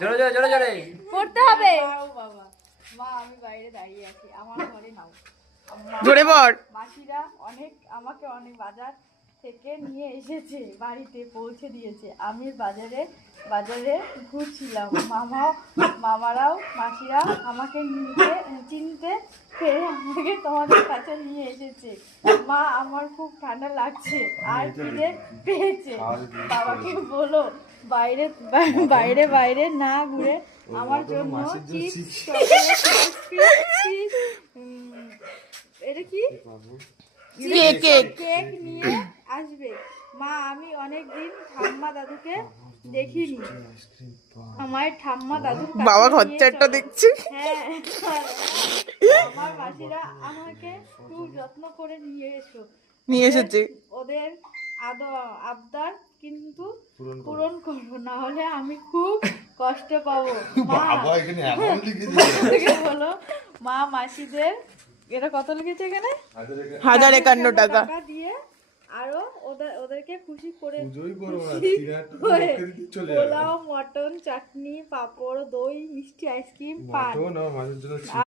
জোরে জোরে জোরে জোরে পড়তে হবে। বাবা মা আমি বাইরে দাঁড়িয়ে আছি, আমার ঘরে নাও। জোরে পড়। মাসিরা আমাকে অনেক বাজার থেকে নিয়ে এসেছে, বাড়িতে পৌঁছে দিয়েছে। আমি বাজারে ঘুরছিলাম, মামারাও মাসিরা আমাকে চিনতে পেরে আমাকে তোমাদের কাছে নিয়ে এসেছে। মা আমার খুব ঠান্ডা লাগছে আর খিদে পেয়েছে, বাবাকে বলো বাইরে বাইরে বাইরে না ঘুরে আমার জন্য চিপস, চকলেট, আইসক্রিম, এটা কি কেক নিয়ে আসবে। মা আমি অনেকদিন ঠাম্মা দাদুকে দেখিনি, আমার ঠাম্মা দাদুর কাছে বাবা নিয়ে খরচাটা চলো। দেখছি। হ্যাঁ, আমার মাসিরা আমাকে খুব যত্ন করে নিয়ে এসেছে। ওদের আবদার কিন্তু পূরণ করো, না হলে আমি খুব কষ্ট পাবো। মা বলো মা মাসিদের এটা কত লিখেছে এখানে, 1051 টাকা দিয়ে আরো ওদেরকে খুশি করে চলে পোলাও, মটন, চাটনি, পাঁপড়, দই, মিষ্টি, আইসক্রিম, পান।